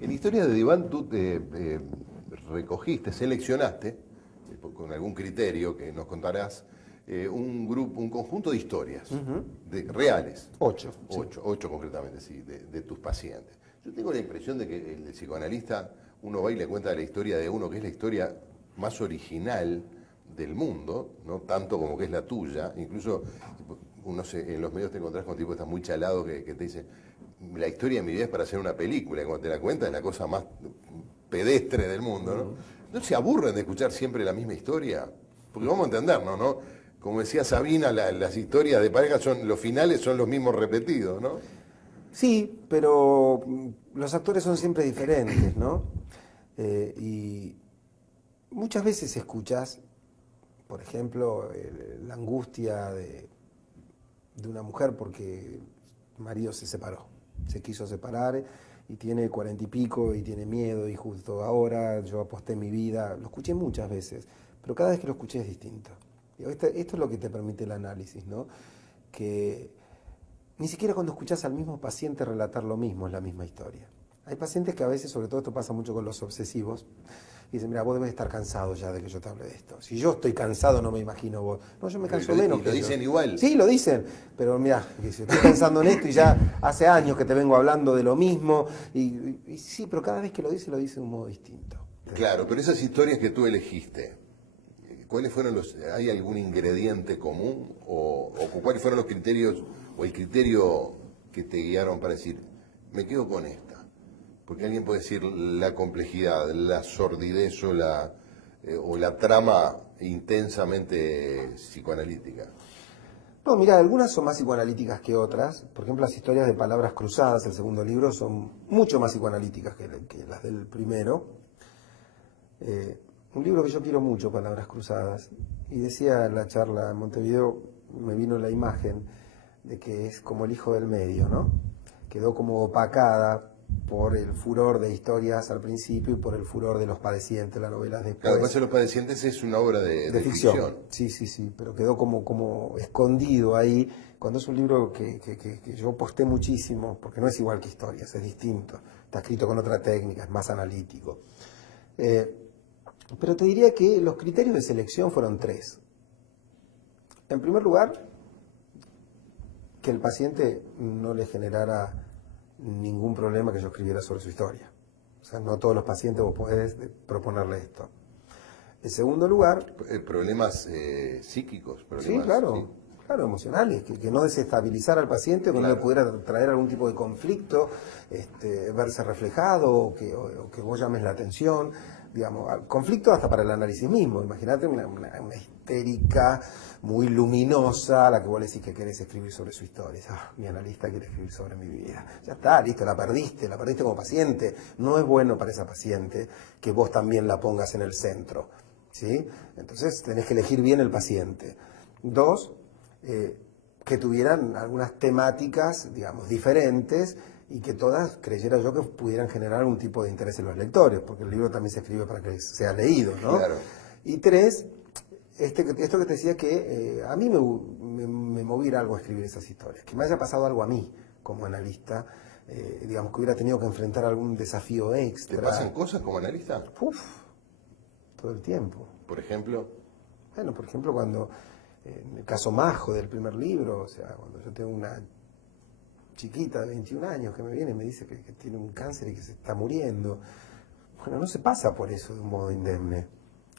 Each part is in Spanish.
En Historia de Diván tú recogiste, seleccionaste, con algún criterio que nos contarás, un conjunto de historias reales. Ocho. Ocho concretamente, sí, de tus pacientes. Yo tengo la impresión de que el psicoanalista, uno va y le cuenta la historia de uno, que es la historia más original del mundo, no tanto como que es la tuya. Incluso en los medios te encontrás con tipos que están muy chalados que te dicen, la historia de mi vida es para hacer una película, y cuando te la cuentas es la cosa más pedestre del mundo, ¿no? ¿No se aburren de escuchar siempre la misma historia? Porque vamos a entendernos, ¿no? Como decía Sabina, las historias de pareja los finales son los mismos repetidos, ¿no? Sí, pero los actores son siempre diferentes, ¿no? Y muchas veces escuchas, por ejemplo, la angustia de una mujer porque el marido se separó, se quiso separar y tiene 40 y pico y tiene miedo y justo ahora yo aposté mi vida. Lo escuché muchas veces, pero cada vez que lo escuché es distinto. Esto es lo que te permite el análisis, ¿no? Que ni siquiera cuando escuchás al mismo paciente relatar lo mismo es la misma historia. Hay pacientes que a veces, sobre todo esto pasa mucho con los obsesivos, y dicen, mira, vos debes estar cansado ya de que yo te hable de esto. Si yo estoy cansado, no me imagino vos. No, yo me canso menos. ¿Y lo dicen igual? Sí, lo dicen, pero mira, estoy pensando en esto y ya hace años que te vengo hablando de lo mismo, y sí, pero cada vez que lo dice de un modo distinto. Claro, pero esas historias que tú elegiste, ¿cuáles fueron hay algún ingrediente común o cuáles fueron los criterios o el criterio que te guiaron para decir, me quedo con esta? Porque alguien puede decir la complejidad, la sordidez o la trama intensamente psicoanalítica. No, mira, algunas son más psicoanalíticas que otras. Por ejemplo, las historias de palabras cruzadas, el segundo libro, son mucho más psicoanalíticas que las del primero. Un libro que yo quiero mucho, Palabras Cruzadas. Y decía en la charla en Montevideo, me vino la imagen de que es como el hijo del medio, ¿no? Quedó como opacada por el furor de historias al principio y por el furor de los padecientes, las novelas después. Claro, además de los padecientes es una obra de ficción. Sí, pero quedó como escondido ahí, cuando es un libro que yo posté muchísimo, porque no es igual que historias, es distinto, está escrito con otra técnica, es más analítico. Pero te diría que los criterios de selección fueron tres. En primer lugar, que el paciente no le generara ningún problema que yo escribiera sobre su historia. O sea, no a todos los pacientes vos podés proponerle esto. En segundo lugar... Problemas psíquicos. Sí, claro, claro, emocionales, que no desestabilizara al paciente, que no le pudiera traer algún tipo de conflicto, verse reflejado, o que vos llames la atención. Digamos, conflicto hasta para el análisis mismo. Imagínate una histérica muy luminosa a la que vos le decís que querés escribir sobre su historia. Mi analista quiere escribir sobre mi vida. Ya está, listo, la perdiste como paciente. No es bueno para esa paciente que vos también la pongas en el centro, ¿sí? Entonces tenés que elegir bien el paciente. Dos, que tuvieran algunas temáticas, digamos, diferentes, y que todas, creyera yo, que pudieran generar algún tipo de interés en los lectores, porque el libro también se escribe para que sea leído, ¿no? Claro. Y tres, esto que te decía que a mí me moviera algo a escribir esas historias, que me haya pasado algo a mí como analista, digamos, que hubiera tenido que enfrentar algún desafío extra. ¿Te pasan cosas como analista? Uf, todo el tiempo. ¿Por ejemplo? Bueno, por ejemplo, cuando, en el caso Majo del primer libro, o sea, cuando yo tengo una chiquita de 21 años que me viene y me dice que tiene un cáncer y que se está muriendo. Bueno, no se pasa por eso de un modo indemne.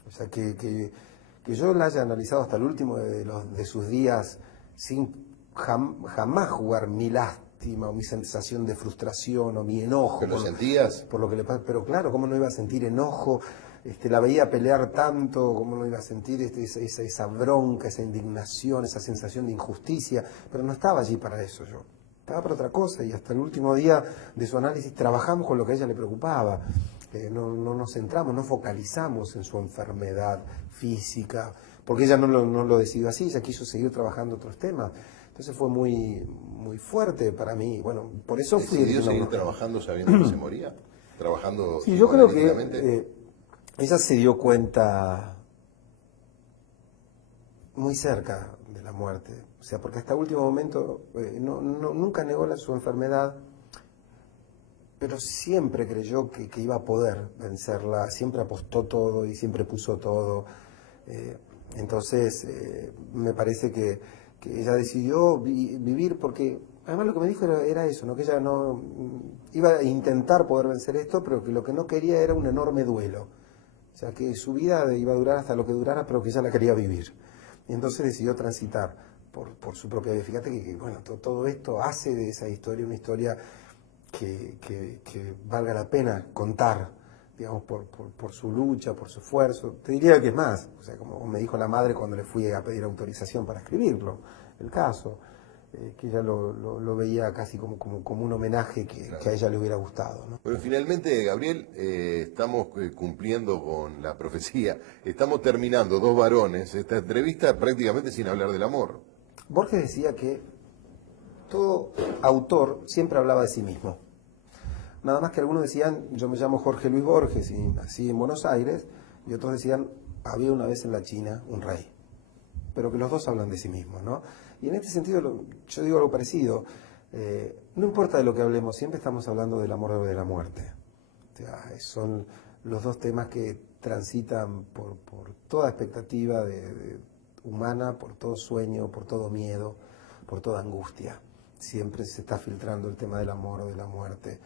O sea, que yo la haya analizado hasta el último de sus días sin jamás jugar mi lástima o mi sensación de frustración o mi enojo. ¿Pero lo sentías? Por lo que le pasa. Pero claro, ¿cómo no iba a sentir enojo? La veía pelear tanto, ¿cómo no iba a sentir esa bronca, esa indignación, esa sensación de injusticia? Pero no estaba allí para eso yo. Estaba para otra cosa, y hasta el último día de su análisis trabajamos con lo que a ella le preocupaba. No nos centramos, no focalizamos en su enfermedad física, porque ella no lo decidió así, ella quiso seguir trabajando otros temas. Entonces fue muy, muy fuerte para mí. Bueno, por eso fui... ¿Decidió seguir trabajando sabiendo que se moría? ¿Trabajando sí, yo creo que ella se dio cuenta muy cerca de la muerte. O sea, porque hasta el último momento nunca negó su enfermedad, pero siempre creyó que iba a poder vencerla, siempre apostó todo y siempre puso todo. Entonces, me parece que ella decidió vivir porque, además lo que me dijo era eso, ¿no? Que ella no iba a intentar poder vencer esto, pero que lo que no quería era un enorme duelo. O sea, que su vida iba a durar hasta lo que durara, pero que ella la quería vivir. Y entonces decidió transitar por su propia vida. Fíjate que bueno, todo esto hace de esa historia una historia que valga la pena contar, digamos, por su lucha, por su esfuerzo. Te diría que es más, o sea, como me dijo la madre cuando le fui a pedir autorización para escribirlo, el caso, que ella lo veía casi como un homenaje que a ella le hubiera gustado, ¿no? Bueno, finalmente, Gabriel, estamos cumpliendo con la profecía. Estamos terminando, dos varones, esta entrevista prácticamente sin hablar del amor. Borges decía que todo autor siempre hablaba de sí mismo. Nada más que algunos decían, yo me llamo Jorge Luis Borges y nací en Buenos Aires, y otros decían, había una vez en la China un rey. Pero que los dos hablan de sí mismos, ¿no? Y en este sentido, yo digo algo parecido. No importa de lo que hablemos, siempre estamos hablando del amor o de la muerte. O sea, son los dos temas que transitan por toda expectativa humana, por todo sueño, por todo miedo, por toda angustia. Siempre se está filtrando el tema del amor o de la muerte.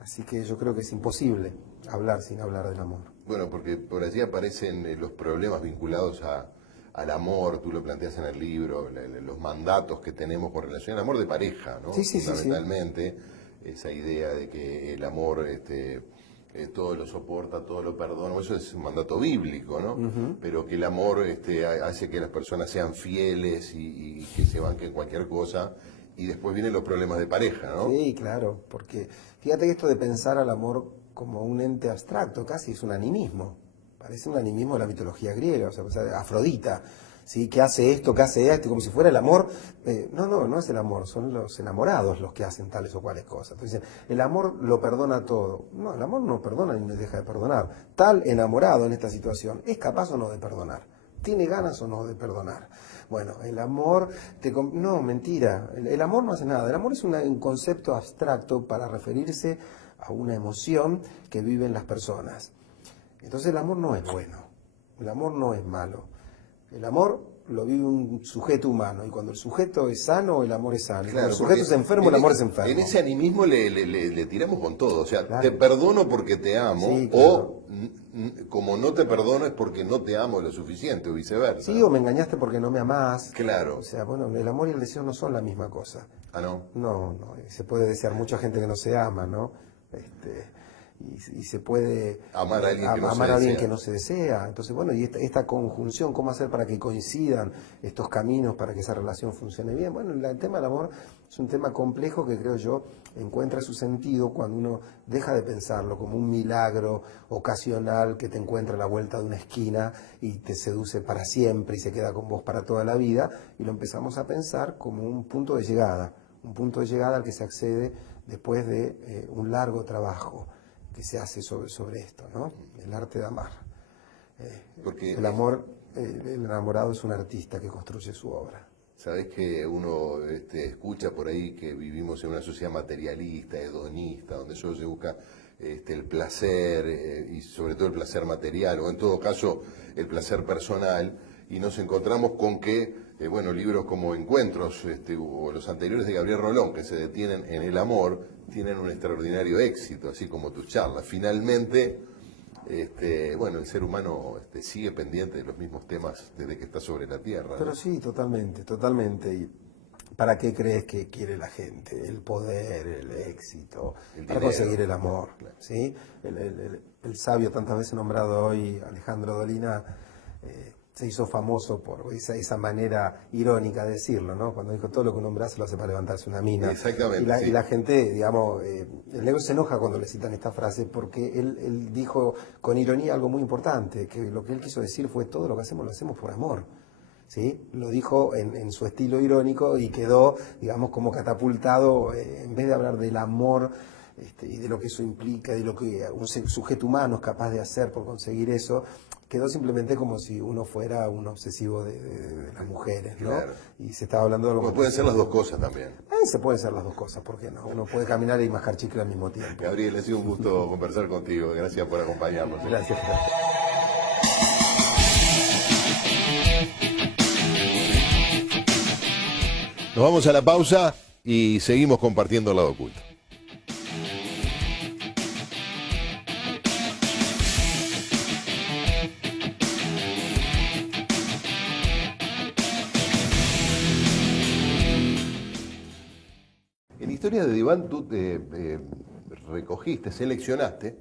Así que yo creo que es imposible hablar sin hablar del amor. Bueno, porque por allí aparecen los problemas vinculados al amor, tú lo planteas en el libro, los mandatos que tenemos con relación al amor de pareja, ¿no? Sí, Fundamentalmente, esa idea de que el amor todo lo soporta, todo lo perdona, eso es un mandato bíblico, ¿no? Uh-huh. Pero que el amor hace que las personas sean fieles y que se banquen cualquier cosa, y después vienen los problemas de pareja, ¿no? Sí, claro, porque fíjate que esto de pensar al amor como un ente abstracto casi es un animismo. Parece un animismo de la mitología griega, o sea, Afrodita, ¿sí? ¿Qué hace esto? ¿Qué hace esto? Como si fuera el amor. No es el amor, son los enamorados los que hacen tales o cuales cosas. Entonces dicen, el amor lo perdona todo. No, el amor no perdona ni deja de perdonar. Tal enamorado en esta situación, ¿es capaz o no de perdonar? ¿Tiene ganas o no de perdonar? Bueno, el amor... No, mentira. El amor no hace nada. El amor es un concepto abstracto para referirse a una emoción que viven las personas. Entonces el amor no es bueno, el amor no es malo. El amor lo vive un sujeto humano, y cuando el sujeto es sano, el amor es sano. Claro, cuando el sujeto es enfermo, el amor es enfermo. En ese animismo le tiramos con todo. O sea, Claro. te perdono porque te amo, Sí, claro. o como no te perdono es porque no te amo lo suficiente, o viceversa. Sí, o me engañaste porque no me amás. Claro. O sea, bueno, el amor y el deseo no son la misma cosa. Ah, ¿no? No, se puede desear mucha gente que no se ama, ¿no? Y se puede amar a alguien, que no se desea. Entonces, bueno, y esta conjunción, ¿cómo hacer para que coincidan estos caminos, para que esa relación funcione bien? Bueno, el tema del amor es un tema complejo que creo yo encuentra su sentido cuando uno deja de pensarlo como un milagro ocasional que te encuentra a la vuelta de una esquina y te seduce para siempre y se queda con vos para toda la vida, y lo empezamos a pensar como un punto de llegada al que se accede después de un largo trabajo que se hace sobre esto, ¿no? El arte de amar. Porque el amor, el enamorado es un artista que construye su obra. Sabés que uno escucha por ahí que vivimos en una sociedad materialista, hedonista, donde solo se busca el placer y sobre todo el placer material, o en todo caso el placer personal, y nos encontramos con que, libros como Encuentros o los anteriores de Gabriel Rolón, que se detienen en el amor, tienen un extraordinario éxito, así como tus charlas. Finalmente, el ser humano sigue pendiente de los mismos temas desde que está sobre la Tierra, Pero ¿no? sí, totalmente. ¿Y para qué crees que quiere la gente? El poder, el éxito, para conseguir el amor, claro. ¿sí? El sabio tantas veces nombrado hoy, Alejandro Dolina, se hizo famoso por esa manera irónica de decirlo, ¿no? Cuando dijo, todo lo que un hombre hace lo hace para levantarse una mina. Exactamente, y la gente, digamos, el negro se enoja cuando le citan esta frase porque él dijo con ironía algo muy importante, que lo que él quiso decir fue, todo lo que hacemos lo hacemos por amor. ¿Sí? Lo dijo en su estilo irónico y quedó, digamos, como catapultado, en vez de hablar del amor y de lo que eso implica, de lo que un sujeto humano es capaz de hacer por conseguir eso, quedó simplemente como si uno fuera un obsesivo de las mujeres, ¿no? Claro. Y se estaba hablando de algo... Pues pueden ser las dos cosas también. Se pueden ser las dos cosas, ¿por qué no? Uno puede caminar y mascar chicle al mismo tiempo. Gabriel, ha sido un gusto conversar contigo. Gracias por acompañarnos. Gracias. Nos vamos a la pausa y seguimos compartiendo el lado oculto. En Historia de Diván tú recogiste, seleccionaste,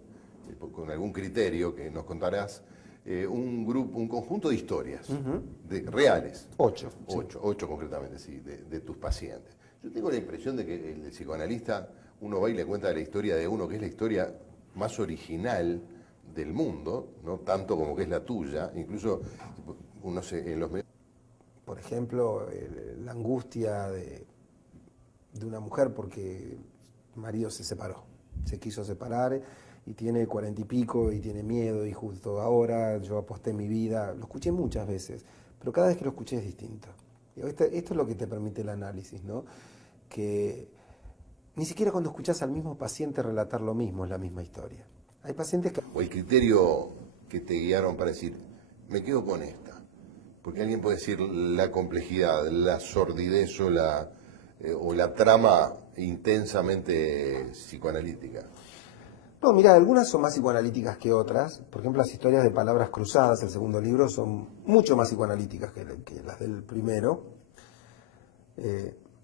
con algún criterio que nos contarás, un conjunto de historias reales. 8. Ocho concretamente, sí, de tus pacientes. Yo tengo la impresión de que el psicoanalista, uno va y le cuenta la historia de uno que es la historia más original del mundo, no tanto como que es la tuya, incluso uno en los medios. Por ejemplo, la angustia de una mujer porque el marido se separó, se quiso separar y tiene 40 y pico y tiene miedo y justo ahora yo aposté mi vida, lo escuché muchas veces, pero cada vez que lo escuché es distinto. Esto es lo que te permite el análisis, ¿no? Que ni siquiera cuando escuchás al mismo paciente relatar lo mismo es la misma historia. Hay pacientes que... O el criterio que te guiaron para decir, me quedo con esta. Porque alguien puede decir la complejidad, la sordidez o la trama intensamente psicoanalítica. No, mira, algunas son más psicoanalíticas que otras. Por ejemplo, las historias de palabras cruzadas, el segundo libro, son mucho más psicoanalíticas que las del primero.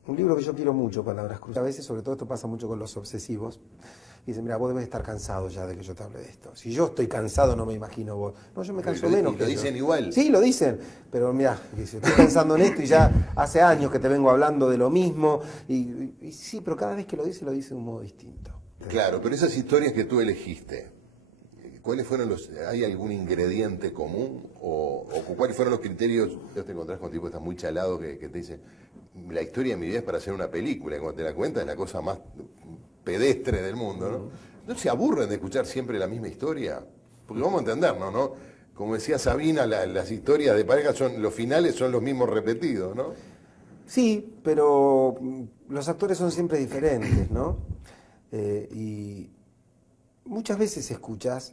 Un libro que yo quiero mucho, Palabras Cruzadas. A veces, sobre todo, esto pasa mucho con los obsesivos. Dicen, mira, vos debes estar cansado ya de que yo te hable de esto. Si yo estoy cansado, no me imagino vos. No, yo me canso menos. ¿Y lo dicen igual? Sí, lo dicen. Pero mira, estoy pensando en esto y ya hace años que te vengo hablando de lo mismo. Y sí, pero cada vez que lo dice de un modo distinto. Claro, pero esas historias que tú elegiste, ¿cuáles fueron hay algún ingrediente común? ¿O cuáles fueron los criterios? Yo te encontrás con tipo que estás muy chalado que te dice, la historia de mi vida es para hacer una película, y cuando te la cuentas es la cosa más pedestre del mundo, ¿no? ¿No se aburren de escuchar siempre la misma historia? Porque vamos a entendernos, ¿no? Como decía Sabina, las historias de pareja los finales son los mismos repetidos, ¿no? Sí, pero los actores son siempre diferentes, ¿no? Y muchas veces escuchas